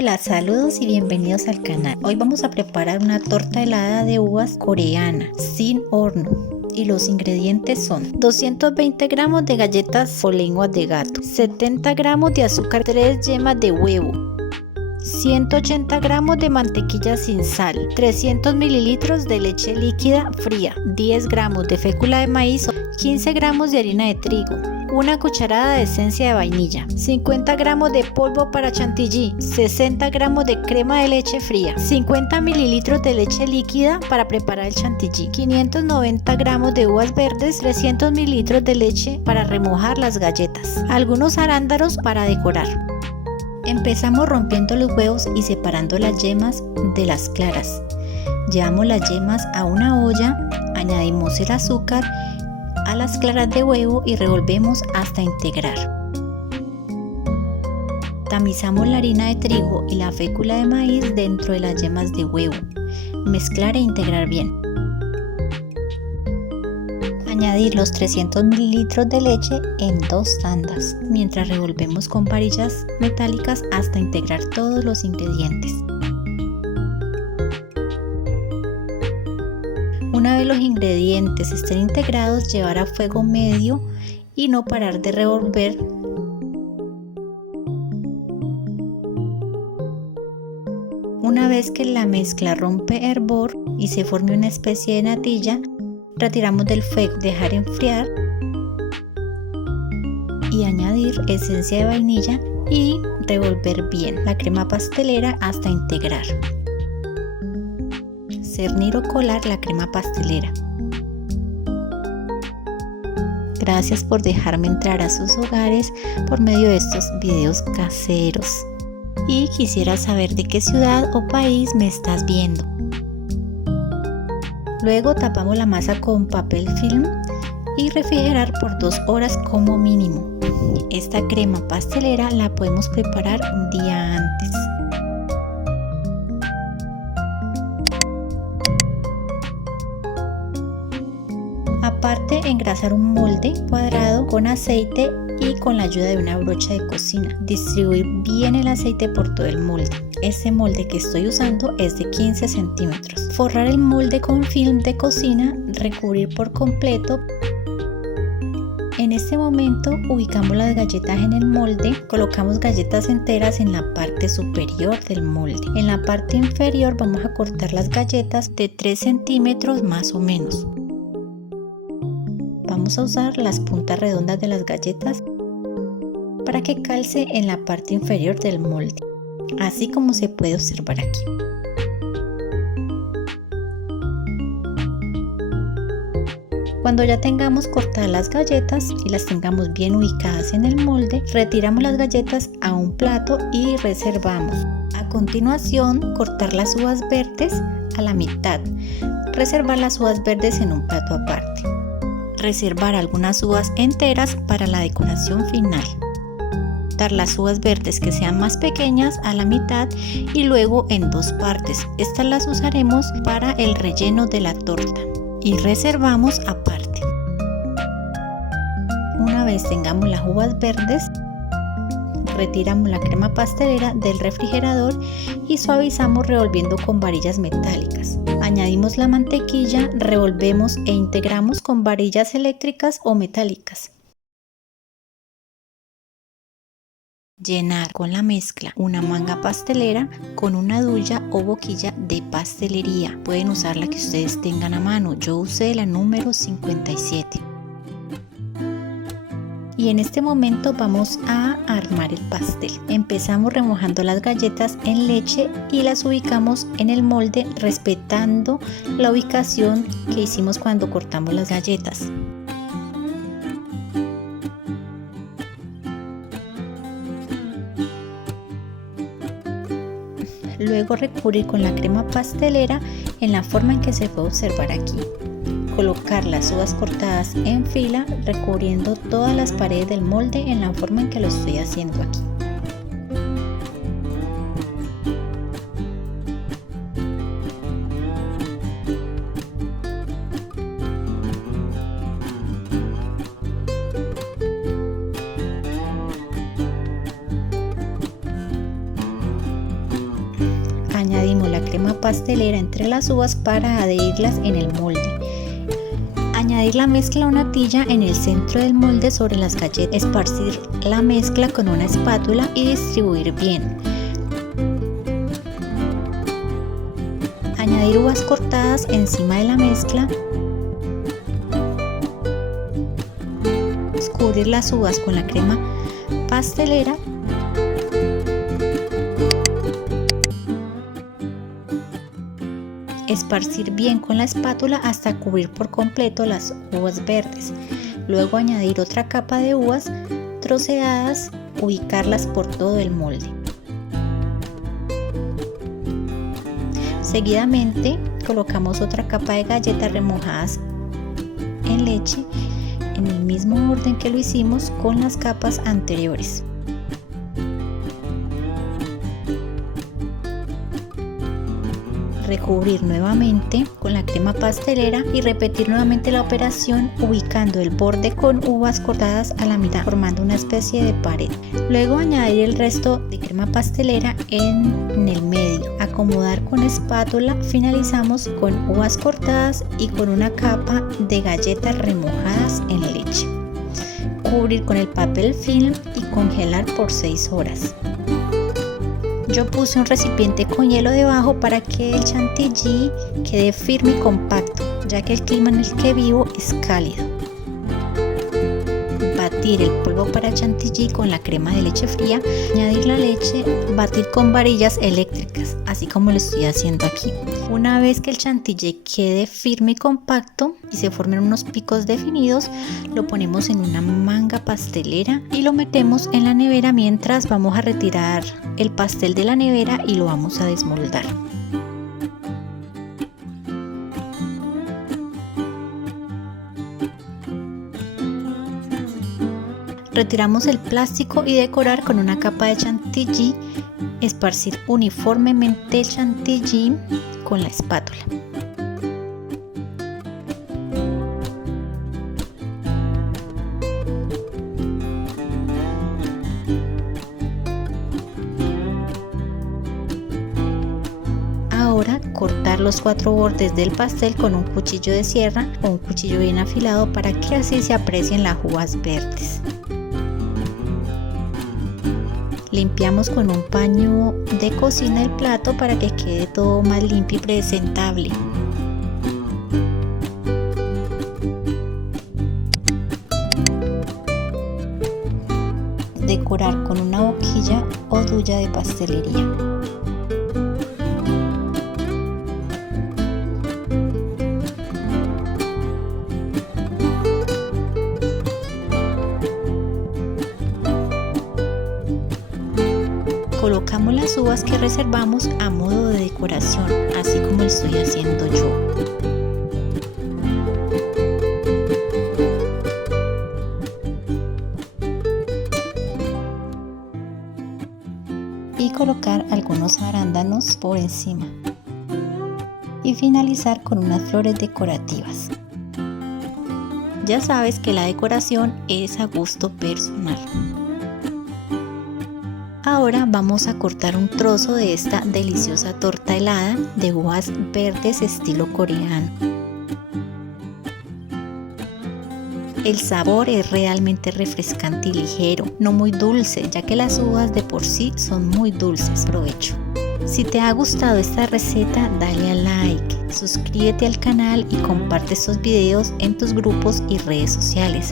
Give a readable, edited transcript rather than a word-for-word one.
Hola, saludos y bienvenidos al canal. Hoy vamos a preparar una torta helada de uvas coreana sin horno. Y los ingredientes son 220 gramos de galletas o lenguas de gato, 70 gramos de azúcar, 3 yemas de huevo, 180 gramos de mantequilla sin sal, 300 mililitros de leche líquida fría, 10 gramos de fécula de maíz, 15 gramos de harina de trigo, una cucharada de esencia de vainilla, 50 gramos de polvo para chantilly, 60 gramos de crema de leche fría, 50 mililitros de leche líquida para preparar el chantilly, 590 gramos de uvas verdes, 300 mililitros de leche para remojar las galletas, algunos arándanos para decorar. Empezamos rompiendo los huevos y separando las yemas de las claras. Llevamos las yemas a una olla, añadimos el azúcar a las claras de huevo y revolvemos hasta integrar. Tamizamos la harina de trigo y la fécula de maíz dentro de las yemas de huevo. Mezclar e integrar bien. Añadir los 300 mililitros de leche en 2 tandas, mientras revolvemos con varillas metálicas hasta integrar todos los ingredientes. Una vez los ingredientes estén integrados, llevar a fuego medio y no parar de revolver. Una vez que la mezcla rompe hervor y se forme una especie de natilla, retiramos del fuego, dejar enfriar y añadir esencia de vainilla y revolver bien la crema pastelera hasta integrar. Cernir o colar la crema pastelera. Gracias por dejarme entrar a sus hogares por medio de estos videos caseros. Y quisiera saber de qué ciudad o país me estás viendo. Luego tapamos la masa con papel film y refrigerar por 2 horas como mínimo. Esta crema pastelera la podemos preparar un día antes. Aparte, engrasar un molde cuadrado con aceite y con la ayuda de una brocha de cocina. Distribuir bien el aceite por todo el molde. Este molde que estoy usando es de 15 centímetros. Forrar el molde con film de cocina, recubrir por completo. En este momento ubicamos las galletas en el molde, colocamos galletas enteras en la parte superior del molde. En la parte inferior vamos a cortar las galletas de 3 centímetros más o menos. Vamos a usar las puntas redondas de las galletas para que calce en la parte inferior del molde, así como se puede observar aquí. Cuando ya tengamos cortadas las galletas y las tengamos bien ubicadas en el molde, retiramos las galletas a un plato y reservamos. A continuación, cortar las uvas verdes a la mitad. Reservar las uvas verdes en un plato aparte. Reservar algunas uvas enteras para la decoración final. Dar las uvas verdes que sean más pequeñas a la mitad y luego en 2 partes. Estas las usaremos para el relleno de la torta y reservamos aparte. Una vez tengamos las uvas verdes, retiramos la crema pastelera del refrigerador y suavizamos revolviendo con varillas metálicas. Añadimos la mantequilla, revolvemos e integramos con varillas eléctricas o metálicas. Llenar con la mezcla una manga pastelera con una duya o boquilla de pastelería. Pueden usar la que ustedes tengan a mano. Yo usé la número 57. Y en este momento vamos a armar el pastel. Empezamos remojando las galletas en leche y las ubicamos en el molde respetando la ubicación que hicimos cuando cortamos las galletas. Luego recubrir con la crema pastelera en la forma en que se puede observar aquí. Colocar las uvas cortadas en fila recubriendo todas las paredes del molde en la forma en que lo estoy haciendo aquí. crema pastelera entre las uvas para adherirlas en el molde. Añadir la mezcla a una tilla en el centro del molde sobre las galletas, esparcir la mezcla con una espátula y distribuir bien. Añadir uvas cortadas encima de la mezcla. Cubrir las uvas con la crema pastelera. Esparcir bien con la espátula hasta cubrir por completo las uvas verdes. Luego añadir otra capa de uvas troceadas, ubicarlas por todo el molde. Seguidamente colocamos otra capa de galletas remojadas en leche en el mismo orden que lo hicimos con las capas anteriores. Recubrir nuevamente con la crema pastelera y repetir nuevamente la operación ubicando el borde con uvas cortadas a la mitad, formando una especie de pared. Luego añadir el resto de crema pastelera en el medio, acomodar con espátula. Finalizamos con uvas cortadas y con una capa de galletas remojadas en leche. Cubrir con el papel film y congelar por 6 horas. Yo puse un recipiente con hielo debajo para que el chantilly quede firme y compacto, ya que el clima en el que vivo es cálido. Batir el polvo para chantilly con la crema de leche fría, añadir la leche, batir con varillas eléctricas, así como lo estoy haciendo aquí. Una vez que el chantilly quede firme y compacto y se formen unos picos definidos, lo ponemos en una manga pastelera y lo metemos en la nevera mientras vamos a retirar el pastel de la nevera y lo vamos a desmoldar. Retiramos el plástico y decorar con una capa de chantilly, esparcir uniformemente el chantilly con la espátula. Ahora cortar los 4 bordes del pastel con un cuchillo de sierra o un cuchillo bien afilado para que así se aprecien las uvas verdes. Limpiamos con un paño de cocina el plato para que quede todo más limpio y presentable. Decorar con una boquilla o duya de pastelería. Colocamos las uvas que reservamos a modo de decoración, así como lo estoy haciendo yo. Y colocar algunos arándanos por encima. Y finalizar con unas flores decorativas. Ya sabes que la decoración es a gusto personal. Ahora vamos a cortar un trozo de esta deliciosa torta helada de uvas verdes estilo coreano. El sabor es realmente refrescante y ligero, no muy dulce, ya que las uvas de por sí son muy dulces. Provecho. Si te ha gustado esta receta, dale a like, suscríbete al canal y comparte estos videos en tus grupos y redes sociales.